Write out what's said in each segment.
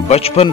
55,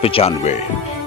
95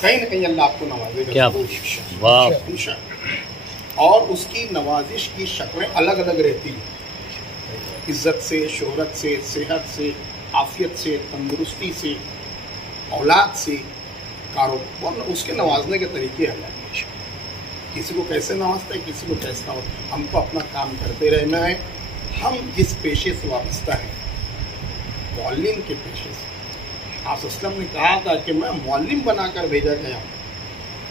کہیں نہ کہیں اللہ آپ کو نوازے گا انشاءاللہ۔ اور اس کی نوازش کی شکلیں الگ الگ رہتی ہیں، عزت سے، شہرت سے، صحت سے، عافیت سے، تندرستی سے، اولاد سے، کاروبار، اس کے نوازنے کے طریقے الگ ہیں۔ کسی کو کیسے نوازتا ہے، کسی کو کیسے نوازتا ہے۔ ہم کو اپنا کام کرتے رہنا ہے۔ ہم جس پیشے سے وابستہ ہیں، معلم کے پیشے سے، آپ اسلم نے کہا تھا کہ میں معلم بنا کر بھیجا گیا ہوں،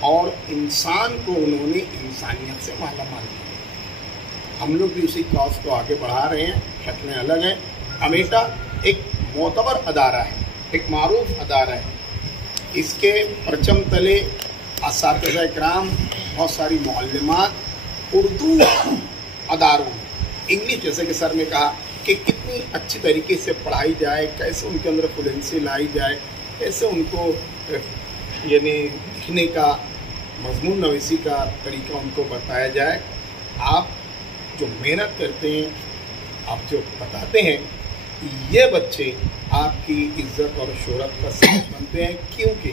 اور انسان کو انہوں نے انسانیت سے مالا مال کیا۔ ہم لوگ بھی اسی کاز کو آگے بڑھا رہے ہیں، شکلیں الگ ہیں۔ امیٹا ایک معتبر ادارہ ہے، ایک معروف ادارہ ہے۔ اس کے پرچم تلے اساتذہ کرام، بہت ساری معلمات اردو اداروں، انگلش، جیسے کہ سر نے کہا کہ کتنی اچھی طریقے سے پڑھائی جائے، کیسے ان کے اندر فلوئنسی لائی جائے، کیسے ان کو یعنی لکھنے کا، مضمون نویسی کا طریقہ ان کو بتایا جائے۔ آپ جو محنت کرتے ہیں، آپ جو بتاتے ہیں، یہ بچے آپ کی عزت اور شہرت کا سبب بنتے ہیں، کیونکہ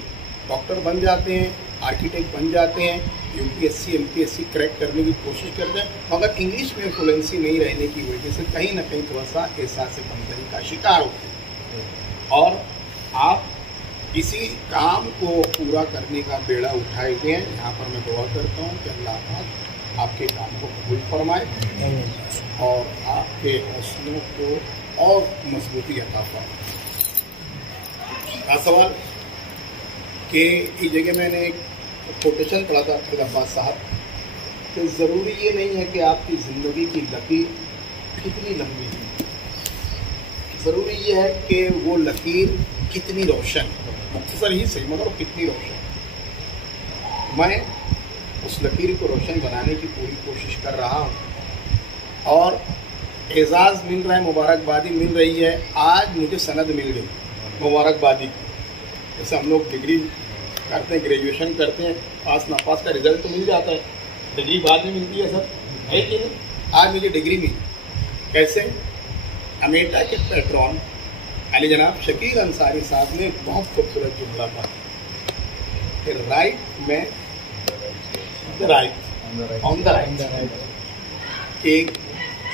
ڈاکٹر بن جاتے ہیں، آرکیٹیکٹ بن جاتے ہیں، UPSC MPSC کریکٹ کرنے کی کوشش کرتے ہیں، مگر انگلش میں فلوئنسی نہیں رہنے کی وجہ سے کہیں نہ کہیں تھوڑا سا احساس کمتری کا شکار ہوتے ہیں۔ اور آپ اسی کام کو پورا کرنے کا بیڑا اٹھائے ہوئے ہیں۔ یہاں پر میں دعا کرتا ہوں کہ اللہ پاک آپ کے کام کو قبول فرمائے اور آپ کے حوصلوں کو اور مضبوطی عطا فرمائے۔ سوال کہ اس جگہ میں نے ایک کوٹیشن پڑھا تھا خالد عباس صاحب کہ ضروری یہ نہیں ہے کہ آپ کی زندگی کی لکیر کتنی لمبی ہے، ضروری یہ ہے کہ وہ لکیر کتنی روشن، مختصر ہی صحیح مگر کتنی روشن۔ میں اس لکیر کو روشن بنانے کی پوری کوشش کر رہا ہوں، اور اعزاز مل رہا ہے، مبارکبادی مل رہی ہے۔ آج مجھے سند مل گئی مبارکبادی کی، جیسے ہم لوگ ڈگری کرتے ہیں، گریجویشن کرتے ہیں، پاس ناپاس کا رزلٹ تو مل جاتا ہے، ڈگری بعد میں ملتی ہے سر، ہے کہ نہیں؟ آج مجھے ڈگری ملی، کیسے؟ امیٹا کے پیٹرون علی جناب شکیل انصاری صاحب نے بہت خوبصورت جملہ کہا کہ رائٹ میں آن دا رائٹ، کہ ایک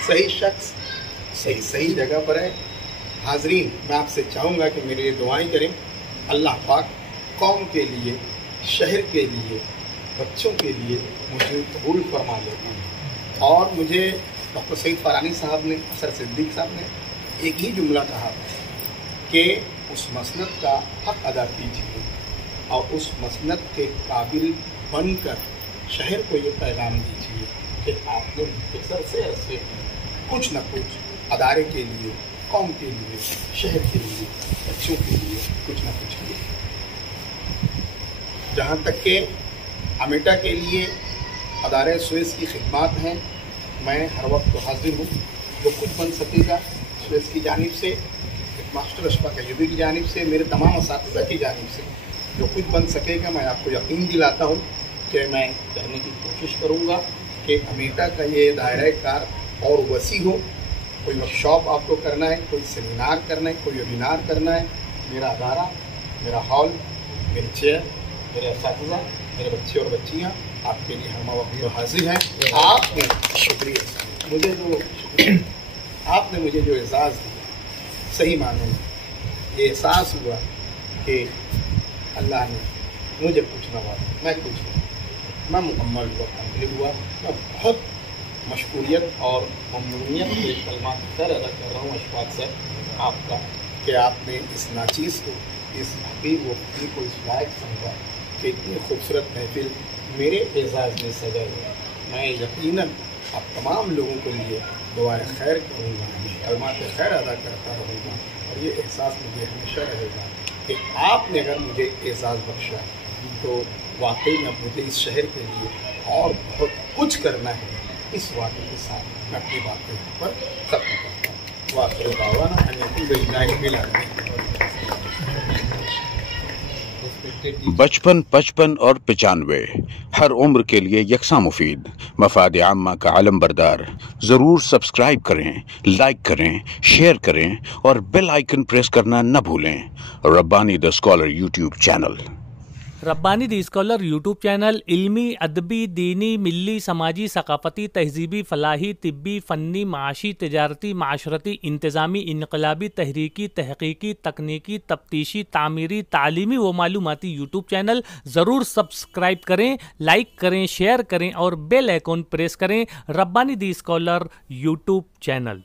صحیح شخص صحیح جگہ پر ہے۔ حاضرین، میں آپ سے چاہوں گا کہ میرے لیے دعائیں کریں، اللہ پاک قوم کے لیے، شہر کے لیے، بچوں کے لیے مجھے قبول فرما لیتے ہیں۔ اور مجھے ڈاکٹر سعید فارانی صاحب نے، اثر صدیق صاحب نے ایک ہی جملہ کہا کہ اس مسند کا حق ادا کیجیے اور اس مسند کے قابل بن کر شہر کو یہ پیغام دیجیے کہ آپ نے مختصر سے ایسے کچھ نہ کچھ ادارے کے لیے، قوم کے لیے، شہر کے لیے، بچوں کے لیے کچھ نہ کچھ کیا۔ جہاں تک کہ امیٹا کے لیے ادارے سویس کی خدمات ہیں، میں ہر وقت حاضر ہوں۔ جو کچھ بن سکے گا سویس کی جانب سے، ماسٹر اشفاق ایوبی کی جانب سے، میرے تمام اساتذہ کی جانب سے جو کچھ بن سکے گا، میں آپ کو یقین دلاتا ہوں کہ میں کرنے کی کوشش کروں گا کہ امیٹا کا یہ دائرہ کار اور وسیع ہو۔ کوئی ورک شاپ آپ کو کرنا ہے، کوئی سیمینار کرنا ہے، کوئی ویبینار کرنا ہے، میرا ادارہ، میرا ہال، میری چیئر، میرے اساتذہ، میرے بچے اور بچیاں آپ کے لیے ہم وقت حاضر ہیں۔ آپ نے شکریہ، آپ نے مجھے جو اعزاز دیا، صحیح معنوں میں یہ احساس ہوا کہ اللہ نے مجھے کچھ نوازا، میں کچھ نہیں، میں مکمل ہوا، کمپلیٹ ہوا۔ میں بہت مشکوریت اور ممنونیت کے کلمات خیر ادا کر رہا ہوں اشفاق صاحب آپ کا، کہ آپ نے اس ناچیز کو، اس حقیق و فقیر کو اس لائق سمجھا کہ اتنی خوبصورت محفل میرے اعزاز میں سجا ہوا۔ میں یقیناً آپ تمام لوگوں کے لیے دعائیں خیر کروں گا، کلمات خیر ادا کرتا رہوں گا، اور یہ احساس مجھے ہمیشہ رہے گا کہ آپ نے اگر مجھے اعزاز بخشا تو واقعی میں مجھے اس شہر کے لیے اور بہت کچھ کرنا ہے۔ اس واقعے کے ساتھ میں اپنی باتیں پر ختم کرتا ہوں۔ واقعہ دعوانا الحمدللہ رب العالمین۔ بچپن، 55 اور 95 ہر عمر کے لیے یکساں مفید، مفاد عامہ کا علم بردار۔ ضرور سبسکرائب کریں، لائک کریں، شیئر کریں اور بیل آئیکن پریس کرنا نہ بھولیں۔ Rabbani the scholar YouTube channel. Rabbani the scholar YouTube channel علمی، ادبی، دینی، ملی، سماجی، ثقافتی، تہذیبی، فلاحی، طبی، فنی، معاشی، تجارتی، معاشرتی، انتظامی، انقلابی، تحریکی، تحقیقی، تکنیکی، تفتیشی، تعمیری، تعلیمی و معلوماتی یوٹیوب چینل ضرور سبسکرائب کریں، لائک کریں، شیئر کریں اور بیل آئیکن پریس کریں۔ ربانی دی اسکالر یوٹیوب چینل۔